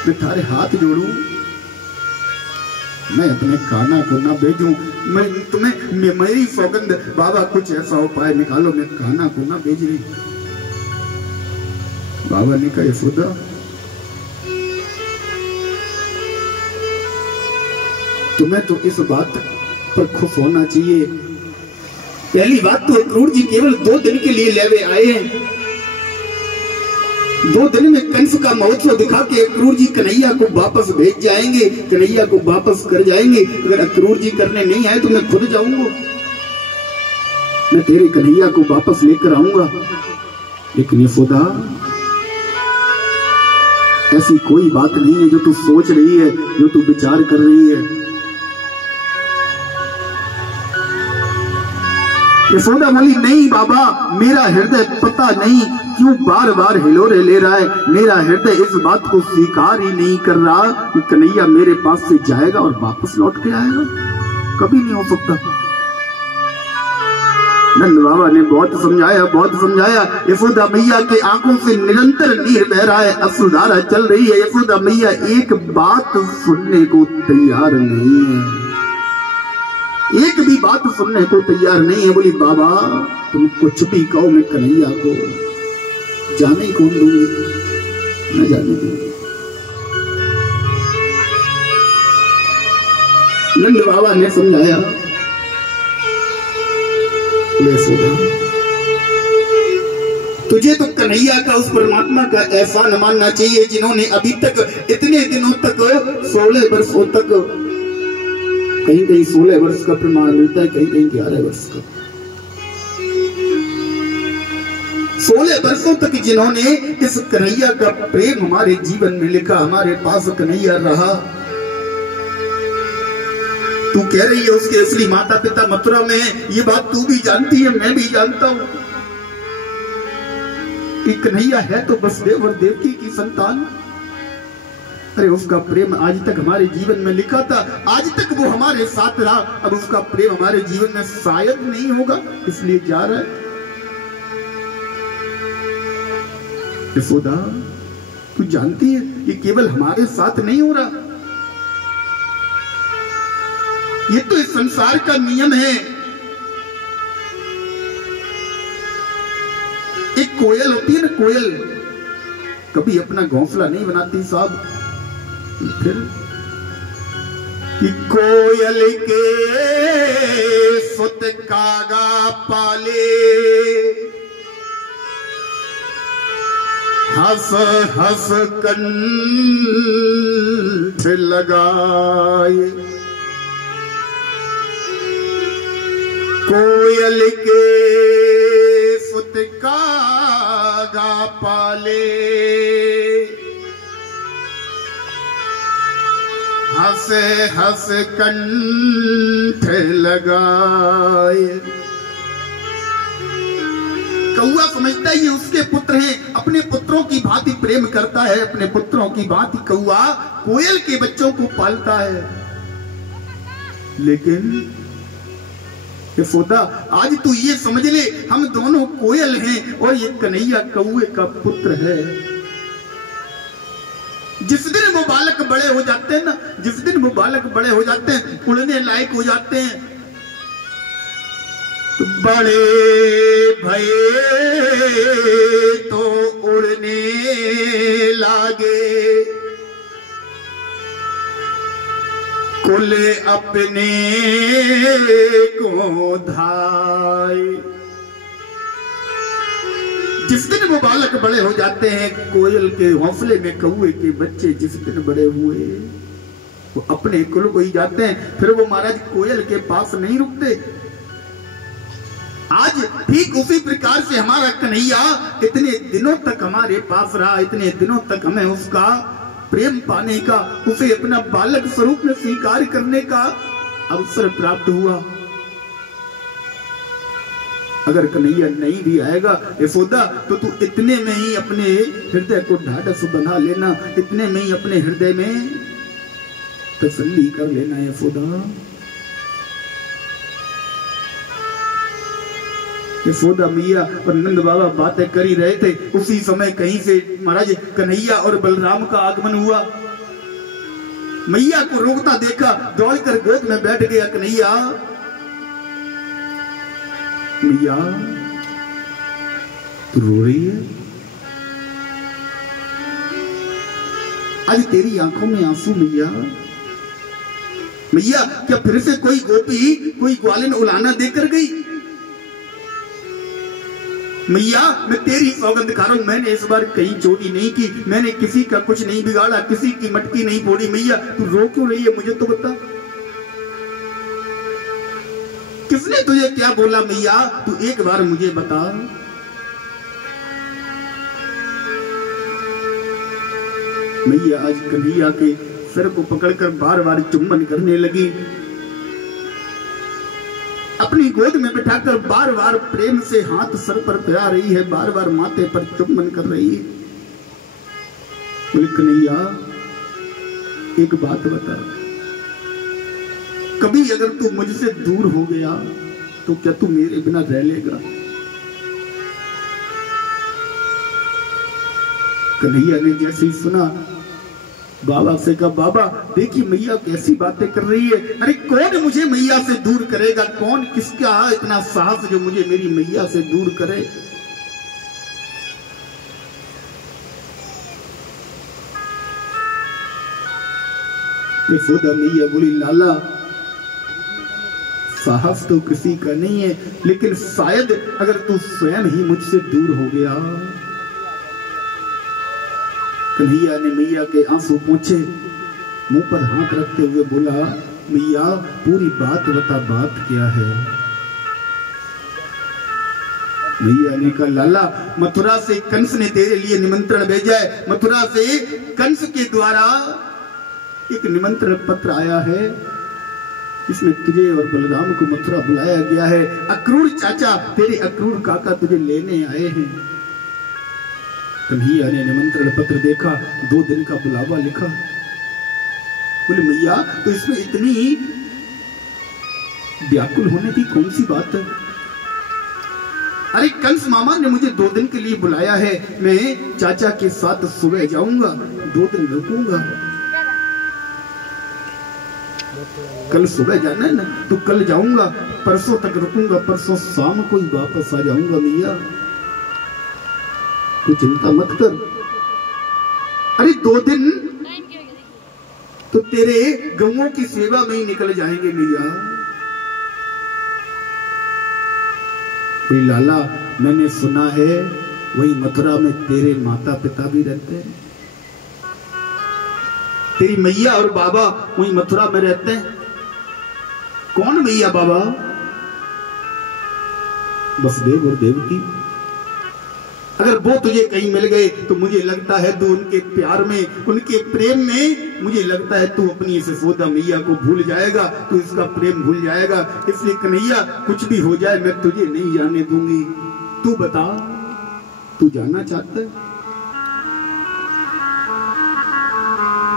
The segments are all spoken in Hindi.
मैं थारे हाथ जोड़ू, मैं अपने कान्हा को ना भेजूं। मैं तुम्हें मेरी सौगंध बाबा, कुछ ऐसा उपाय निकालो, मैं कान्हा को ना भेज रही। बाबा ने कहा यशोदा, तुम्हें तो इस बात पर खुश होना चाहिए। पहली बात तो अक्रूर जी केवल 2 दिन के लिए लेवे आए हैं। 2 दिन में कंस का महोत्सव दिखा के अक्रूर जी कन्हैया को वापस भेज जाएंगे, कन्हैया को वापस कर जाएंगे। अगर अक्रूर जी करने नहीं आए तो मैं खुद जाऊंगा, मैं तेरे कन्हैया को वापस लेकर आऊंगा। लेकिन यशोदा, ऐसी कोई बात नहीं है जो तू सोच रही है, जो तू विचार कर रही है। यशोदा बोली, नहीं बाबा, मेरा हृदय पता नहीं क्यों बार बार हिलोरे ले रहा है। मेरा हृदय इस बात को स्वीकार ही नहीं कर रहा कि कन्हैया मेरे पास से जाएगा और वापस लौट के आएगा। कभी नहीं हो सकता। नंद बाबा ने बहुत समझाया, बहुत समझाया। यशोदा मैया के आंखों से निरंतर नीर बह रहा है, अश्रुधारा चल रही है। यशोदा मैया एक बात सुनने को तैयार नहीं है, एक भी बात सुनने को तैयार नहीं है। बोली, बाबा तुम कुछ भी कहो, मैं कन्हैया को जाने ही कौन दूंगी, मैं जाने दूंगी। नंद बाबा ने समझाया, तुझे तो कन्हैया का, उस परमात्मा का एहसान मानना चाहिए जिन्होंने अभी तक इतने दिनों तक 16 वर्षों तक, कहीं कहीं 16 वर्ष का प्रमाण मिलता है, कहीं कहीं 11 वर्ष का। 16 वर्षों तक जिन्होंने इस कन्हैया का प्रेम हमारे जीवन में लिखा, हमारे पास कन्हैया रहा। तू कह रही है उसके असली माता पिता मथुरा में है, ये बात तू भी जानती है, मैं भी जानता हूं कि कन्हैया है तो वसुदेव और देवकी की संतान। अरे उसका प्रेम आज तक हमारे जीवन में लिखा था, आज तक वो हमारे साथ रहा, अब उसका प्रेम हमारे जीवन में शायद नहीं होगा, इसलिए जा रहा है। यशोदा, तू जानती है ये केवल हमारे साथ नहीं हो रहा, ये तो इस संसार का नियम है। एक कोयल होती है ना, कोयल कभी अपना घोंसला नहीं बनाती साहब। फिर कि कोयल के सुत कागा पाले, हंस हंस कंठ लगाए। कोयल के सुत कागा पाले, हंस हंस कंठ लगाए। कौआ समझता है ये उसके पुत्र हैं, अपने पुत्रों की भांति प्रेम करता है, अपने पुत्रों की भांति कौआ कोयल के बच्चों को पालता है। लेकिन यशोदा, आज तू ये समझ ले, हम दोनों कोयल हैं और ये कन्हैया कौए का पुत्र है। जिस दिन वो बालक बड़े हो जाते हैं ना, जिस दिन वो बालक बड़े हो जाते हैं, उड़ने लायक हो जाते हैं, तो बड़े भये तो उड़ने लागे, कुल अपने को धाय। जिस दिन वो बालक बड़े हो जाते हैं, कोयल के हौसले में कौए के बच्चे जिस दिन बड़े हुए, वो अपने कुल को ही जाते हैं। फिर वो महाराज कोयल के पास नहीं रुकते। आज ठीक उसी प्रकार से हमारा कन्हैया इतने दिनों तक हमारे पास रहा, इतने दिनों तक हमें उसका प्रेम पाने का, उसे अपना बालक स्वरूप में स्वीकार करने का अवसर प्राप्त हुआ। अगर कन्हैया नहीं भी आएगा यशोदा, तो तू इतने में ही अपने हृदय को ढाढ़स बना लेना, इतने में ही अपने हृदय में तसल्ली कर लेना यशोदा। यशोदा मैया और नंद बाबा बातें कर ही रहे थे, उसी समय कहीं से महाराज कन्हैया और बलराम का आगमन हुआ। मैया को रोकता देखा, दौड़कर गोद में बैठ गया। कन्हैया, मैया तू रो रही है? आज तेरी आंखों में आंसू मैया। मैया, क्या फिर से कोई गोपी, कोई ग्वालिन उलाना देकर गई? मैया, मैं तेरी सौगंध खा रहा हूं, मैंने इस बार कहीं चोरी नहीं की, मैंने किसी का कुछ नहीं बिगाड़ा, किसी की मटकी नहीं फोड़ी। मैया तू रो क्यों रही है, मुझे तो बता। किसने तुझे क्या बोला मैया, तू एक बार मुझे बता। मैया आज कन्हैया के सिर को पकड़कर बार बार चुम्बन करने लगी, अपनी गोद में बिठाकर बार बार प्रेम से हाथ सर पर फिरा रही है, बार बार माथे पर चुम्बन कर रही है। बोले कन्हैया एक बात बता, कभी अगर तू मुझसे दूर हो गया तो क्या तू मेरे बिना रह लेगा? कन्हैया ने जैसे ही सुना, बाबा से कहा, बाबा देखिए मैया कैसी बातें कर रही है। अरे कौन मुझे मैया से दूर करेगा? कौन, किसका इतना साहस जो मुझे मेरी मैया से दूर करे? यशोदा मैया बोली, लाला साहस तो किसी का नहीं है, लेकिन शायद अगर तू स्वयं ही मुझसे दूर हो गया। कन्हैया ने मैया के आंसू पोंछे, मुंह पर हाथ रखते हुए बोला, मैया पूरी बात बता, बात क्या है? मैया ने कहा, लाला मथुरा से कंस ने तेरे लिए निमंत्रण भेजा है, मथुरा से कंस के द्वारा एक निमंत्रण पत्र आया है, इसमें तुझे और बलराम को मथुरा बुलाया गया है। अक्रूर चाचा, तेरे अक्रूर काका तुझे लेने आए हैं। कन्हैया ने निमंत्रण पत्र देखा, 2 दिन का बुलावा लिखा। बोले मैया तो इसमें इतनी व्याकुल होने की कौन सी बात है? अरे कंस मामा ने मुझे 2 दिन के लिए बुलाया है, मैं चाचा के साथ सुबह जाऊंगा, 2 दिन रुकूंगा। कल सुबह जाना है ना, तो कल जाऊंगा, परसों तक रुकूंगा, परसों शाम को ही वापस आ जाऊंगा। मैया तू चिंता मत कर। अरे 2 दिन तो तेरे गौओं की सेवा में ही निकल जाएंगे मैया। लाला मैंने सुना है वही मथुरा में तेरे माता पिता भी रहते हैं, तेरी मैया और बाबा वही मथुरा में रहते हैं। कौन मैया बाबा? वसुदेव और देवकी। अगर वो तुझे कहीं मिल गए तो मुझे लगता है तू उनके प्यार में, उनके प्रेम में, मुझे लगता है तू अपनी इस यशोदा मैया को भूल जाएगा, तू इसका प्रेम भूल जाएगा। इसलिए कन्हैया कुछ भी हो जाए मैं तुझे नहीं जाने दूंगी। तू बता, तू जाना चाहता है?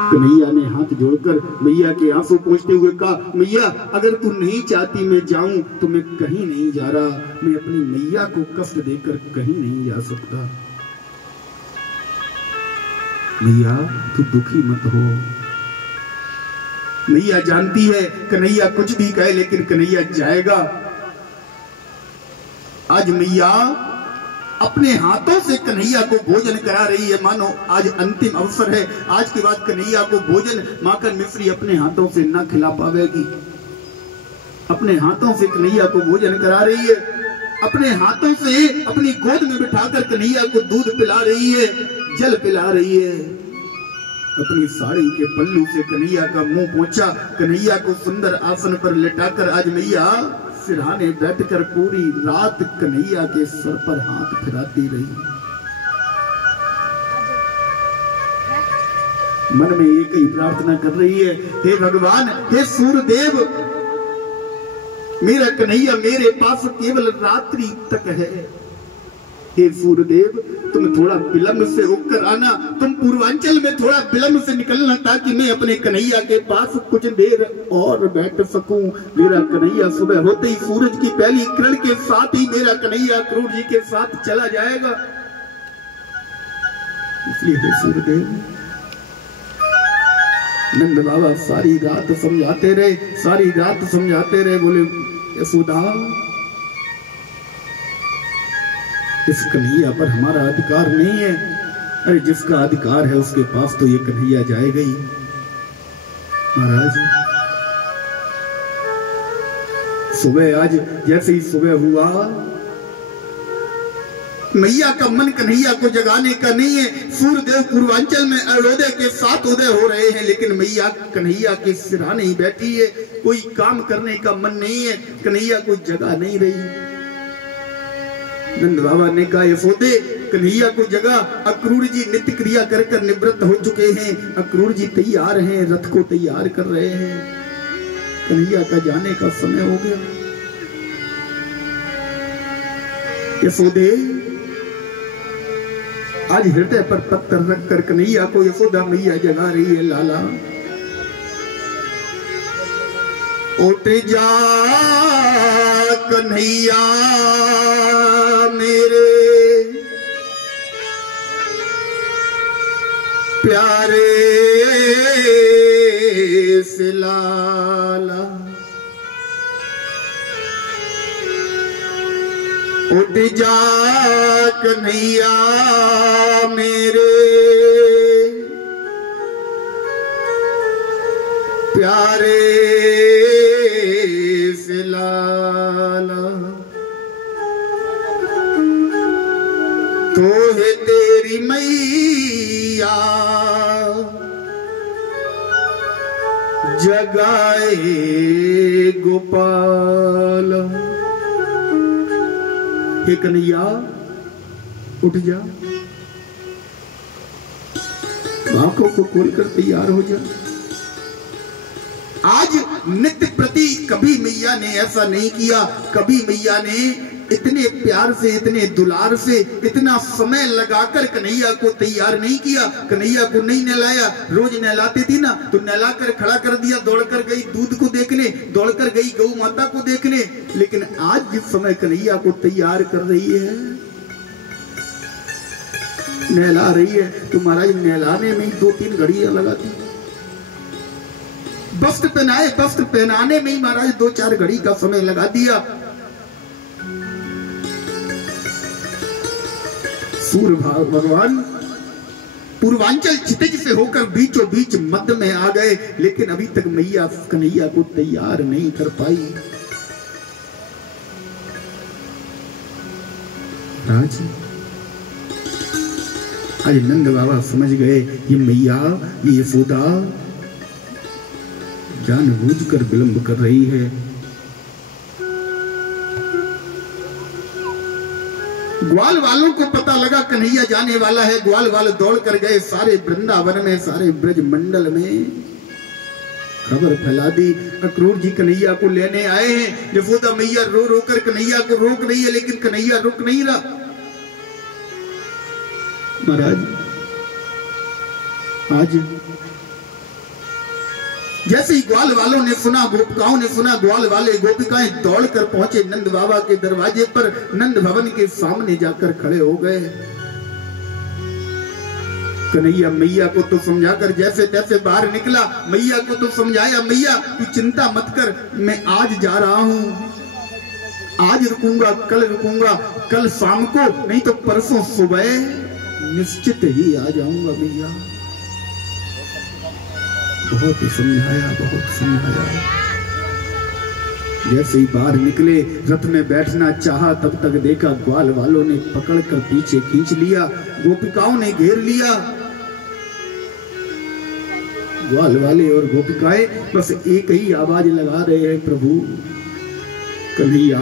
कन्हैया ने हाथ जोड़कर मैया के आंसू पोंछते हुए कहा, मैया अगर तू नहीं चाहती मैं जाऊं तो मैं कहीं नहीं जा रहा, मैं अपनी मैया को कष्ट देकर कहीं नहीं जा सकता। मैया तू दुखी मत हो। मैया जानती है कन्हैया कुछ भी कहे लेकिन कन्हैया जाएगा। आज मैया अपने हाथों से कन्हैया को भोजन करा रही है, मानो आज अंतिम अवसर है। आज के बाद कन्हैया को भोजन माखन मिश्री अपने हाथों से न खिला पावेगी। अपने हाथों से कन्हैया को भोजन करा रही है, अपने हाथों से अपनी गोद में बिठाकर कन्हैया को दूध पिला रही है, जल पिला रही है। अपनी साड़ी के पल्लू से कन्हैया का मुंह पोंछा, कन्हैया को सुंदर आसन पर लेटाकर आज मैया सिरहाने बैठकर पूरी रात कन्हैया के सर पर हाथ फिराती रही। मन में एक ही प्रार्थना कर रही है, हे भगवान, हे सूर्यदेव, मेरा कन्हैया मेरे पास केवल रात्रि तक है। हे सूर्यदेव, तुम थोड़ा विलंब से होकर आना, तुम पूर्वांचल में थोड़ा विलंब से निकलना ताकि मैं अपने कन्हैया के पास कुछ देर और बैठ सकूं। मेरा कन्हैया सुबह होते ही सूरज की पहली किरण के साथ ही मेरा कन्हैया क्रूर जी के साथ चला जाएगा। इसलिए हे सूर्यदेव, नंद बाबा सारी रात समझाते रहे, सारी रात समझाते रहे। बोले यशोदा, इस कन्हैया पर हमारा अधिकार नहीं है। अरे जिसका अधिकार है उसके पास तो ये कन्हैया जाएगा ही। महाराज सुबह, आज जैसे ही सुबह हुआ, मैया का मन कन्हैया को जगाने का नहीं है। सूर्यदेव पूर्वांचल में अरुणोदय के साथ उदय हो रहे हैं, लेकिन मैया कन्हैया के सिरहाने ही बैठी है। कोई काम करने का मन नहीं है, कन्हैया को जगा नहीं रही। नंद बाबा ने कहा, यशोदे कन्हैया को जगा। अक्रूर जी नित्य क्रिया कर कर निवृत्त हो चुके हैं। अक्रूर जी तैयार हैं, रथ को तैयार कर रहे हैं। कन्हैया का जाने का समय हो गया। यशोदे, आज हृदय पर पत्थर रखकर कन्हैया को यशोदा मैया जगा रही है। लाला उठ जा कन्हैया मेरे प्यारे से लाला, उठ जा कन्हैया मेरे प्यारे से लाला, तो है तेरी मैया जगाए गोपाल। हे कन्हैया उठ जा, आंखों को खोलकर तैयार हो जा। आज नित्य प्रति कभी मैया ने ऐसा नहीं किया। कभी मैया ने इतने प्यार से, इतने दुलार से, इतना समय लगाकर कन्हैया को तैयार नहीं किया। कन्हैया को नहीं नहलाया। रोज नहलाती थी ना, तो नहलाकर खड़ा कर दिया, दौड़कर गई दूध को देखने, दौड़कर गई गौ माता को देखने। लेकिन आज जिस समय कन्हैया को तैयार कर रही है, नहला रही है, तो महाराज नहलाने में 2-3 घड़ियां लगाती। वस्त्र पहनाए, वस्त्र पहनाने में ही महाराज 2-4 घड़ी का समय लगा दिया। सूर्य भगवान पूर्वांचल क्षितिज से होकर बीचों बीच मध्य में आ गए, लेकिन अभी तक मैया कन्हैया को तैयार नहीं कर पाई। राज आज नंद बाबा समझ गए, ये मैया, ये यशोदा जानबूझकर विलंब कर रही है। ग्वाल वालों को पता लगा कन्हैया जाने वाला है। ग्वाल वाले दौड़ कर गए सारे वृंदावन में, सारे ब्रज मंडल में खबर फैला दी। अक्रूर जी कन्हैया को लेने आए हैं। यशोदा मैया रो रो कर कन्हैया को रोक रही है, लेकिन कन्हैया रुक नहीं रहा। महाराज आज जैसे ही ग्वाल वालों ने सुना, गोपिकाओं ने सुना, ग्वाल वाले गोपिकाएं दौड़कर पहुंचे नंद बाबा के दरवाजे पर। नंद भवन के सामने जाकर खड़े हो गए। कन्हैया मैया को तो समझाकर जैसे तैसे बाहर निकला। मैया को तो समझाया, मैया तू चिंता मत कर, मैं आज जा रहा हूं, आज रुकूंगा, कल रुकूंगा, कल शाम को नहीं तो परसों सुबह निश्चित ही आ जाऊंगा मैया। बहुत समझाया, बहुत समझाया। जैसे ही बाहर निकले, रथ में बैठना चाहा, तब तक देखा ग्वाल वालों ने पकड़कर पीछे खींच लिया, गोपिकाओं ने घेर लिया। ग्वाल वाले और गोपिकाएं बस एक ही आवाज लगा रहे हैं, प्रभु कन्हैया